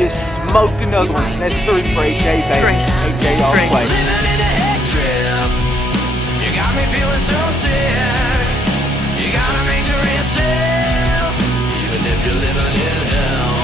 just smoked another one. That's 3 for AJ, baby. AJ all play. Living in a head trip. You got me feeling so sick. You gotta make sure it's it, even if you're living in hell.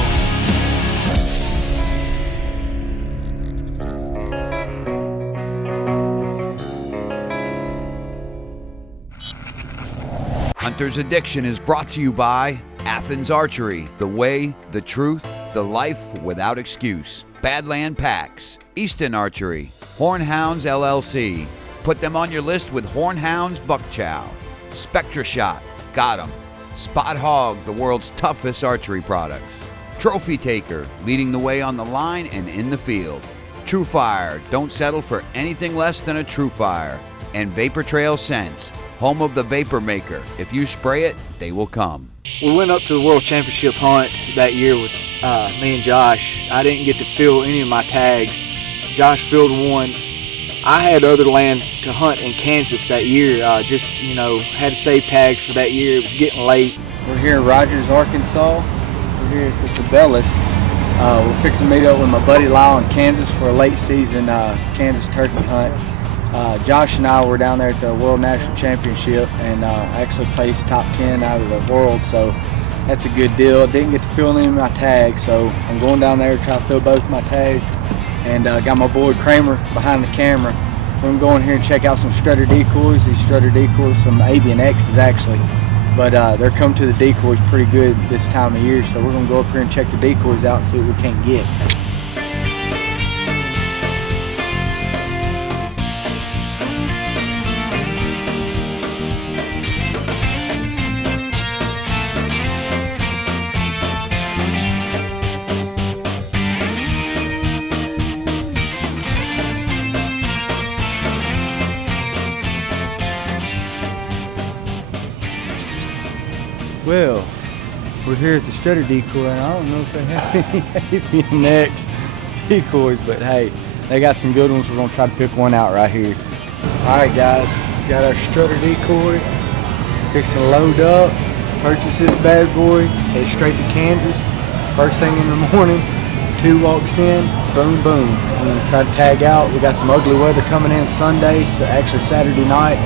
Hunter's Addiction is brought to you by Athens Archery, the way, the truth, the life without excuse. Badland Packs, Easton Archery, Hornhounds LLC. Put them on your list with Hornhounds Buck Chow. Spectra Shot, got 'em. Spot Hog, the world's toughest archery products. Trophy Taker, leading the way on the line and in the field. True Fire, don't settle for anything less than a True Fire. And Vapor Trail Scents, home of the Vapor Maker. If you spray it, they will come. We went up to the World Championship hunt that year with me and Josh. I didn't get to fill any of my tags. Josh filled one. I had other land to hunt in Kansas that year. Had to save tags for that year. It was getting late. We're here in Rogers, Arkansas. We're here at the Bellis. We're fixing to meet up with my buddy Lyle in Kansas for a late season Kansas turkey hunt. Josh and I were down there at the World National Championship and actually placed top 10 out of the world, so that's a good deal. Didn't get to fill any of my tags, so I'm going down there to try to fill both my tags. And got my boy Kramer behind the camera. We're gonna go in here and check out some Strutter decoys. These Strutter decoys, some Avian X's actually, but they're coming to the decoys pretty good this time of year, so we're gonna go up here and check the decoys out and see what we can get. Well, we're here at the Strutter decoy, and I don't know if they have any Avian X decoys, but hey, they got some good ones. We're gonna try to pick one out right here. All right, guys, got our Strutter decoy. Fixing to load up, purchase this bad boy, head straight to Kansas. First thing in the morning, 2 walks in, boom, boom. I'm gonna try to tag out. We got some ugly weather coming in Sunday, so actually Saturday night.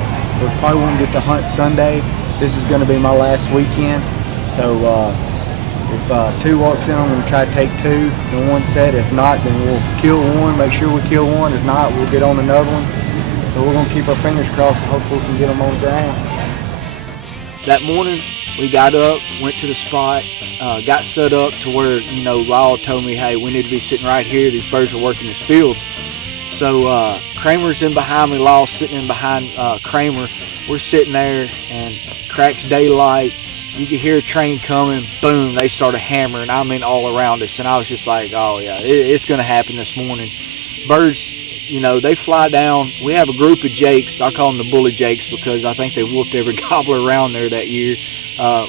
We probably won't get to hunt Sunday. This is going to be my last weekend, so if 2 walks in, I'm going to try to take 2 in one set. If not, then we'll kill one, make sure we kill one. If not, we'll get on another one. So we're going to keep our fingers crossed and hopefully we can get them on the ground. That morning, we got up, went to the spot, got set up to where, Lyle told me, hey, we need to be sitting right here. These birds are working this field. So Kramer's in behind me, Lyle's sitting in behind Kramer. We're sitting there and cracks daylight. You could hear a train coming, boom, they started hammering, all around us. And I was just like, oh yeah, it's gonna happen this morning. Birds, they fly down. We have a group of jakes. I call them the bully jakes because I think they whooped every gobbler around there that year.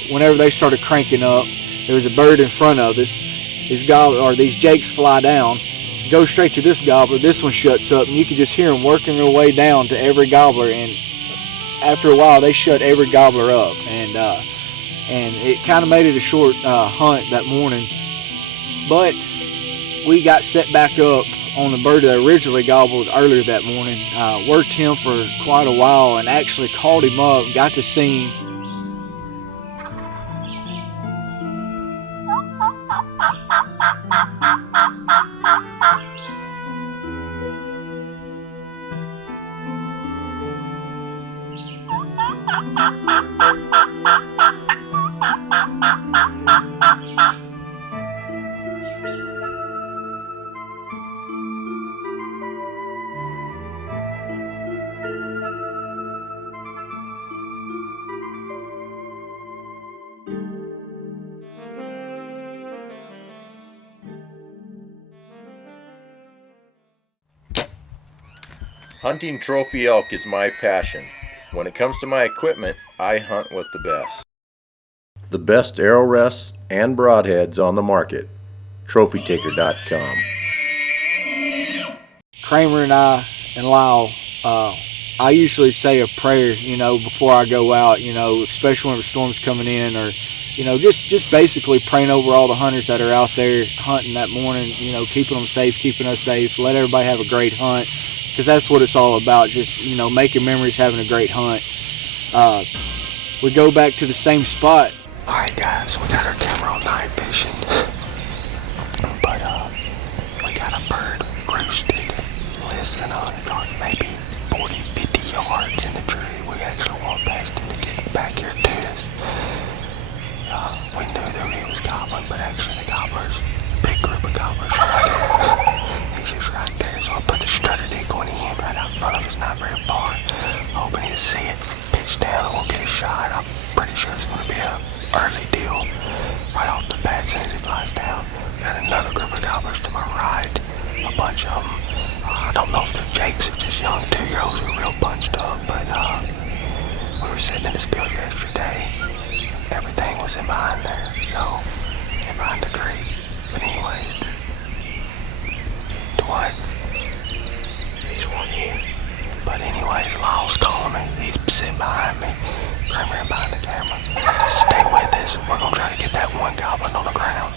Whenever they started cranking up, there was a bird in front of us. These jakes fly down, go straight to this gobbler. This one shuts up, and you can just hear them working their way down to every gobbler. And after a while, they shut every gobbler up, and it kind of made it a short hunt that morning. But we got set back up on the bird that originally gobbled earlier that morning. Worked him for quite a while and actually called him up, got to see him. Hunting trophy elk is my passion. When it comes to my equipment, I hunt with the best. The best arrow rests and broadheads on the market. TrophyTaker.com. Kramer and I and Lyle, I usually say a prayer, before I go out, especially when the storm's coming in or just basically praying over all the hunters that are out there hunting that morning, keeping them safe, keeping us safe, let everybody have a great hunt, because that's what it's all about, just, making memories, having a great hunt. We go back to the same spot. Alright guys, we got our camera on night fishing, but we got a bird roosted less than maybe 40, 50 yards in the tree. We actually walked past him to get back here to us. We knew that he was gobbling, but actually the gobblers, big group of gobblers right there. He's just right there, so I put the strutter decoy in right out in front of us, not very far, hoping he'll see it, pitch down, and we'll get a shot. I'm pretty sure it's going to be a early deal right off the bat as soon as he flies down. Got another group of gobblers to my right, a bunch of them. I don't know if they're jakes or just young 2-year-olds who are real bunched up, but we were sitting in this field yesterday. Everything was in behind there, so in behind the creek. But anyways, Dwight, he's one here. But anyways, Lyle's calling me. He's sitting behind me. Kramer behind the camera. Stay with us. We're gonna try to get that one goblin on the ground.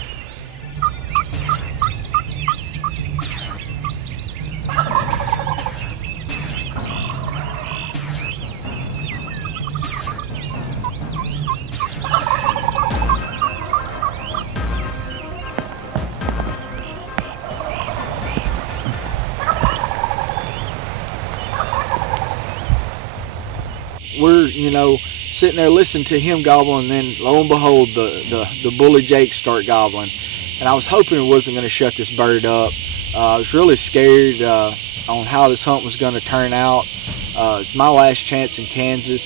We're, sitting there listening to him gobble, and then lo and behold, the bully jakes start gobbling. And I was hoping it wasn't going to shut this bird up. I was really scared on how this hunt was going to turn out. It's my last chance in Kansas.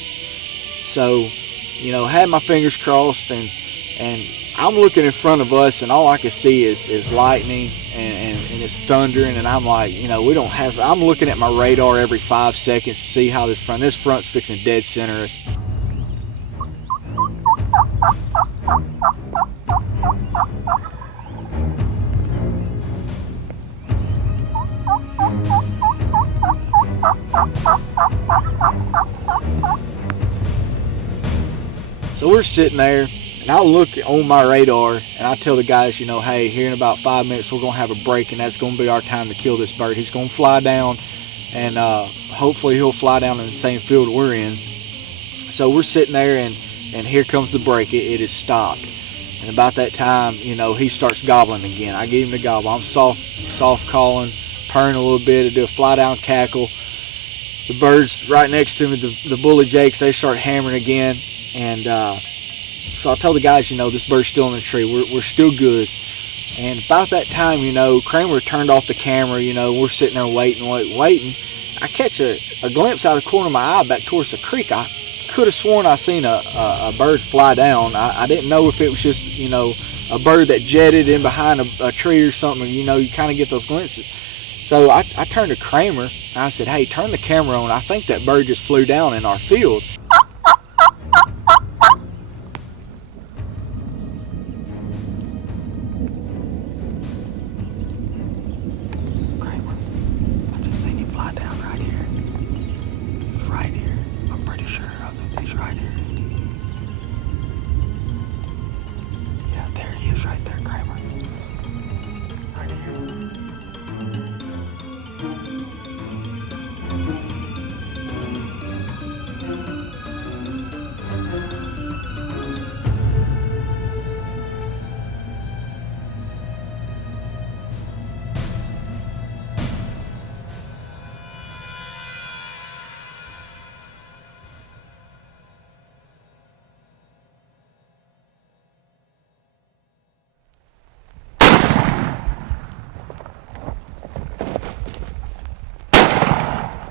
So, had my fingers crossed, and I'm looking in front of us, and all I can see is lightning and it's thundering, and I'm like, I'm looking at my radar every 5 seconds to see how this front's fixing to dead center us. So we're sitting there, and I look on my radar, and I tell the guys, hey, here in about 5 minutes we're going to have a break, and that's going to be our time to kill this bird. He's going to fly down, and hopefully he'll fly down in the same field we're in. So we're sitting there, and here comes the break. It is stopped. And about that time, he starts gobbling again. I give him the gobble. I'm soft calling, purring a little bit. I do a fly down cackle. The birds right next to me, the bully jakes, they start hammering again. And so I tell the guys, this bird's still in the tree. We're still good. And about that time, Kramer turned off the camera. We're sitting there waiting. I catch a glimpse out of the corner of my eye back towards the creek. I could have sworn I seen a bird fly down. I didn't know if it was just, a bird that jetted in behind a tree or something. You kind of get those glimpses. So I turned to Kramer, and I said, hey, turn the camera on. I think that bird just flew down in our field.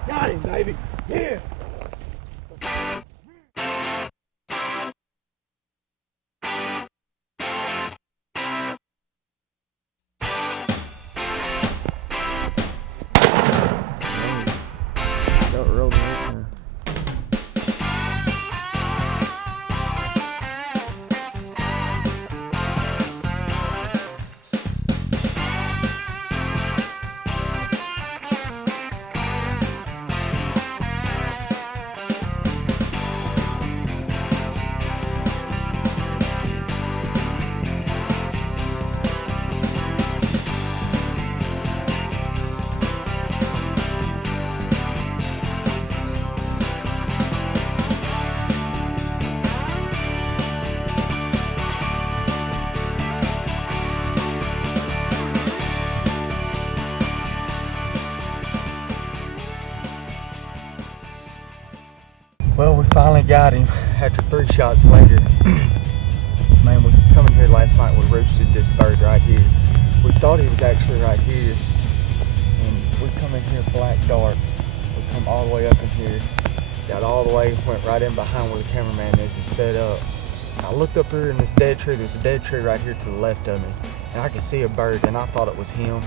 Got him, baby. Yeah. finally got him after 3 shots later. Man, we come in here last night, we roosted this bird right here. We thought he was actually right here. And we come in here black dark. We come all the way up in here. Got all the way, went right in behind where the cameraman is and set up. I looked up here in this dead tree. There's a dead tree right here to the left of me. And I could see a bird and I thought it was him.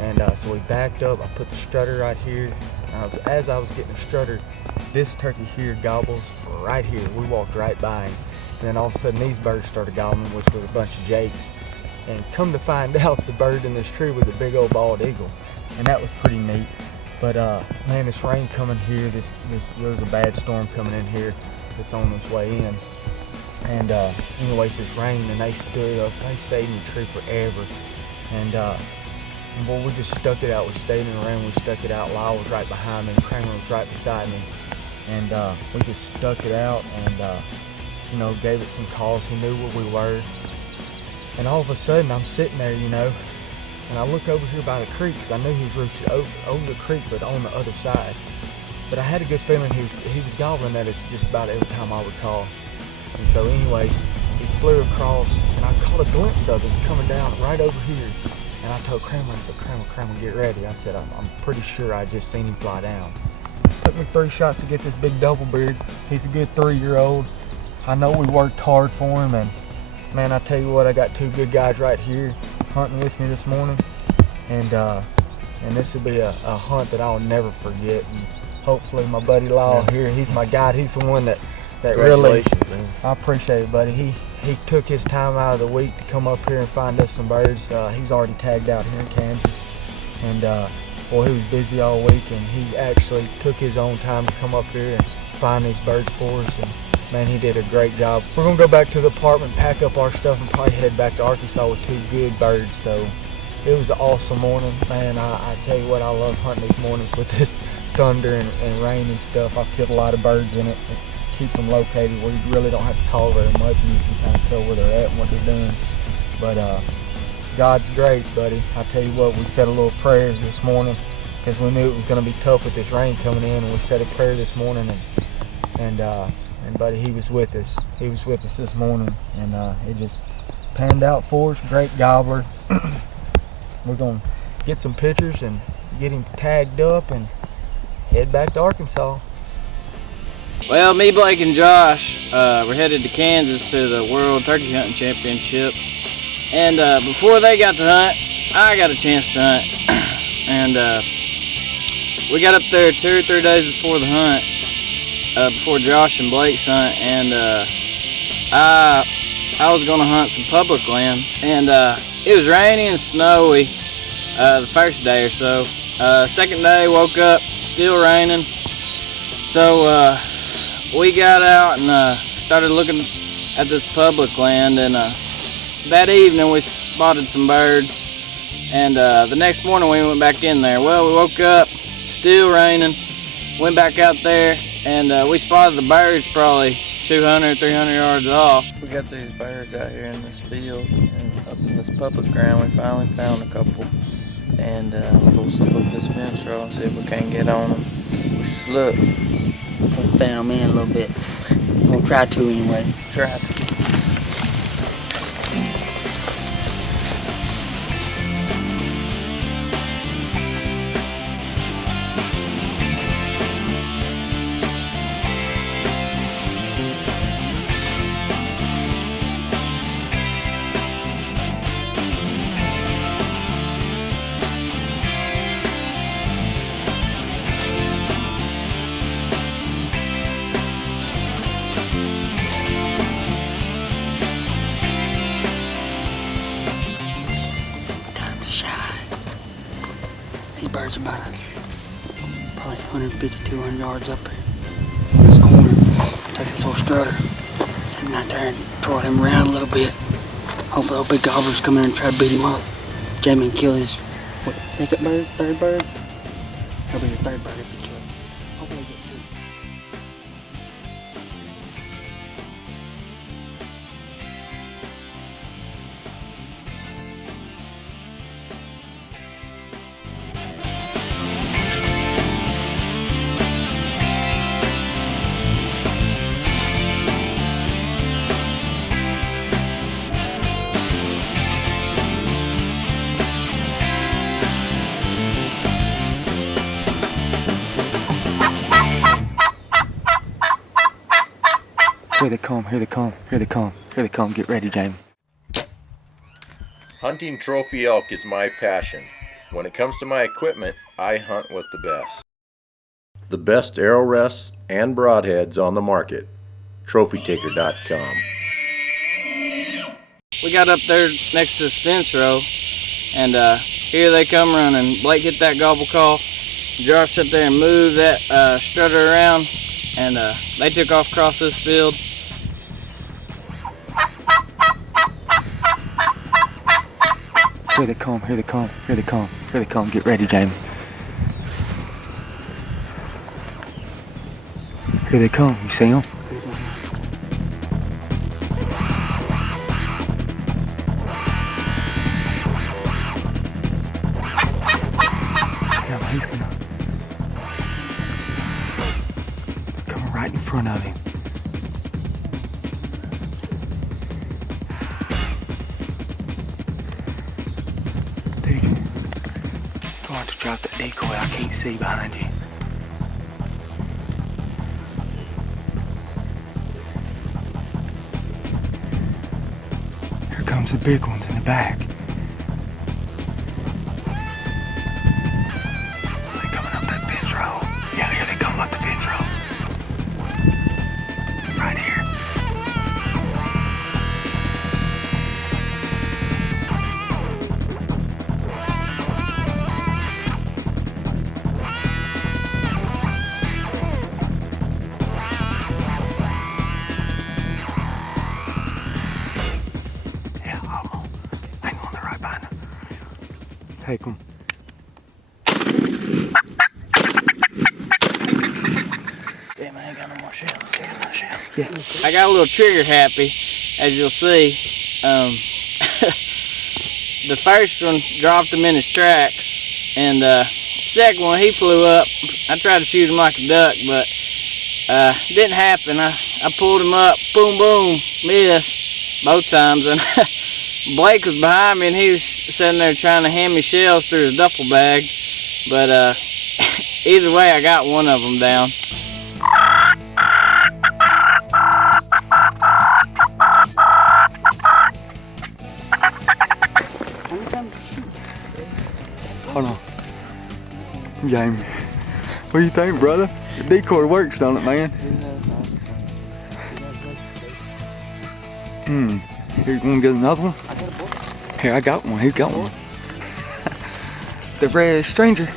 And so we backed up. I put the strutter right here. And as I was getting the strutter, this turkey here gobbles right here. We walked right by him. And then all of a sudden these birds started gobbling, which was a bunch of jakes. And come to find out, the bird in this tree was a big old bald eagle. And that was pretty neat. But man, this rain coming here, there was a bad storm coming in here. It's on its way in. And anyways, this rain, and they stayed in the tree forever. And boy, we just stuck it out. We stayed in the rain, we stuck it out. Lyle was right behind me, Kramer was right beside me. And we just stuck it out and, you know, gave it some calls. He knew where we were. And all of a sudden, I'm sitting there, you know, and I look over here by the creek, because I knew he was roosted over the creek, but on the other side. But I had a good feeling he was gobbling at us just about every time I would call. And so anyways, he flew across, and I caught a glimpse of him coming down right over here. And I told Kramer, I said, Kramer, get ready. I said, I'm pretty sure I just seen him fly down. Took me 3 shots to get this big double beard. He's a good 3-year-old. I know we worked hard for him, and man, I tell you what, I got 2 good guys right here hunting with me this morning. And this will be a hunt that I'll never forget. And hopefully my buddy Lyle here, he's my guide. He's the one that really, man. I appreciate it, buddy. He took his time out of the week to come up here and find us some birds. He's already tagged out here in Kansas. And boy, he was busy all week, and he actually took his own time to come up here and find these birds for us. And man, he did a great job. We're gonna go back to the apartment, pack up our stuff, and probably head back to Arkansas with 2 good birds. So it was an awesome morning. Man, I tell you what, I love hunting these mornings with this thunder and rain and stuff. I've killed a lot of birds in it. It keeps them located where you really don't have to call very much, and you can kind of tell where they're at and what they're doing. But God's great, buddy. I tell you what, we said a little prayer this morning because we knew it was going to be tough with this rain coming in, and we said a prayer this morning, and buddy, he was with us. He was with us this morning, and it just panned out for us. Great gobbler. We're going to get some pictures and get him tagged up and head back to Arkansas. Well, me, Blake, and Josh, we're headed to Kansas to the World Turkey Hunting Championship. And before they got to hunt, I got a chance to hunt. And we got up there 2 or 3 days before the hunt, before Josh and Blake's hunt, and I was gonna hunt some public land. And it was rainy and snowy the first day or so. Second day, woke up, still raining. So we got out and started looking at this public land, and that evening we spotted some birds, and the next morning we went back in there. Well, we woke up, still raining, went back out there, and we spotted the birds probably 200, 300 yards off. We got these birds out here in this field, and up in this public ground. We finally found a couple, and we're supposed to put this fence row and see if we can't get on them. Look. We'll fan them in a little bit. We'll try to anyway. Try to. Birds about probably 150, 200 yards up here in this corner. Take this old strutter, sitting out there and twirl him around a little bit. Hopefully those big gobblers come in and try to beat him up. Jamie and kill his, what, second bird, third bird? That'll be your third bird if you kill it. Hopefully get 2. Here they come, here they come, here they come, here they come. Get ready, Jamie. Hunting trophy elk is my passion. When it comes to my equipment, I hunt with the best. The best arrow rests and broadheads on the market. TrophyTaker.com. We got up there next to this fence row, and here they come running. Blake hit that gobble call. Josh sat there and moved that strutter around, and they took off across this field. Here they come, here they come, here they come, here they come. Get ready, Jamie. Here they come, you see them? Yeah, he's gonna come right in front of him. Going to drop that decoy. I can't see behind you. Here comes the big ones in the back. Are they coming up that fence row? Yeah, here they come up the fence row. Right here. Take them. Damn, I ain't got no more shells. Yeah. I got a little trigger happy, as you'll see. The first one dropped him in his tracks, and the second one, he flew up. I tried to shoot him like a duck, but didn't happen. I pulled him up, boom, boom, missed both times, and Blake was behind me, and he was sitting there trying to hand me shells through his duffel bag, but either way, I got one of them down. Hold on. Jamie, what do you think, brother? The decoy works, don't it, man? Here, you wanna get another one? Here, I got one. He got one. The red stranger.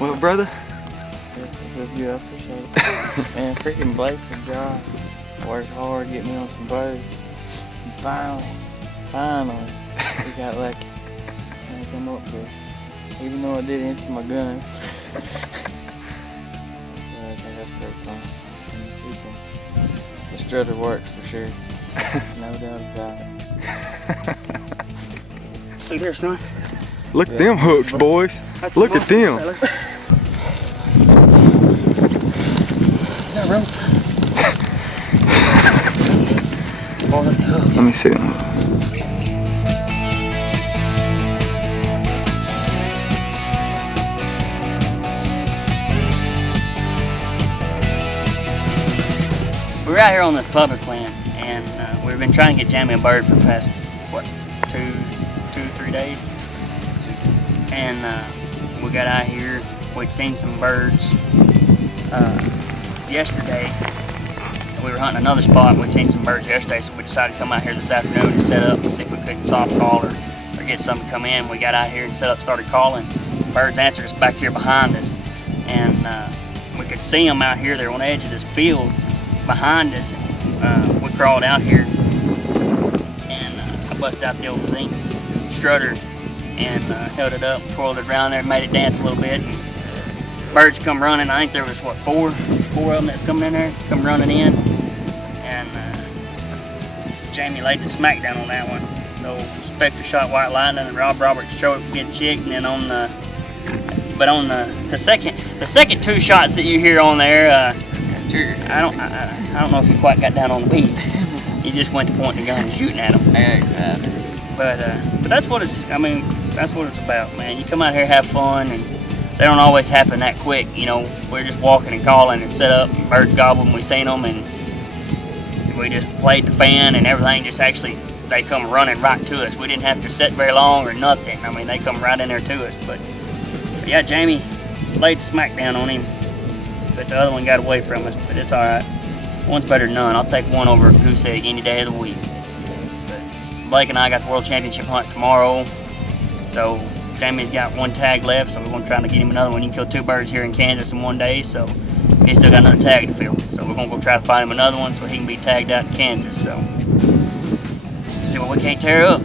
Well, brother? That's good, I appreciate it. Man, freaking Blake and Josh worked hard, get me on some birds. And finally, we got lucky. And I come up with it. Even though I did empty my gun. So I think that's pretty fun. The strutter works for sure. No doubt about it. Look there, son. Look at them hooks, boys. That's Look at them. Let me see them. We're out here on this public land, and we've been trying to get Jamie a bird for the past, what, two, 3 days? And we got out here, we'd seen some birds yesterday. We were hunting another spot, we'd seen some birds yesterday, so we decided to come out here this afternoon and set up and see if we could soft call or get some to come in. We got out here and set up, started calling. The birds answered us back here behind us, and we could see them out here. They're on the edge of this field behind us. We crawled out here, and I busted out the old zinc strutter and held it up, twirled it around there, made it dance a little bit. And birds come running. I think there was what, four of them that's coming in there, come running in, and Jamie laid the smack down on that one. The old Spectre shot white lightning, and Rob Roberts showed up get chick, and then on the second two shots that you hear on there. I don't know if you quite got down on the beat. You just went to pointing the gun and shooting at them. Exactly. But that's what it's. I mean, that's what it's about, man. You come out here, have fun, and they don't always happen that quick. You know, we're just walking and calling and set up, and birds gobble when we seen them, and we just played the fan and everything. Just actually, they come running right to us. We didn't have to sit very long or nothing. I mean, they come right in there to us. But yeah, Jamie laid smackdown on him, but the other one got away from us. But it's all right. One's better than none. I'll take one over a goose egg any day of the week. But Blake and I got the World Championship hunt tomorrow, so Jamie's got one tag left, so we're going to try to get him another one. He can kill 2 birds here in Kansas in one day, so he's still got another tag to fill. So we're going to go try to find him another one so he can be tagged out in Kansas. So see what we can't tear up.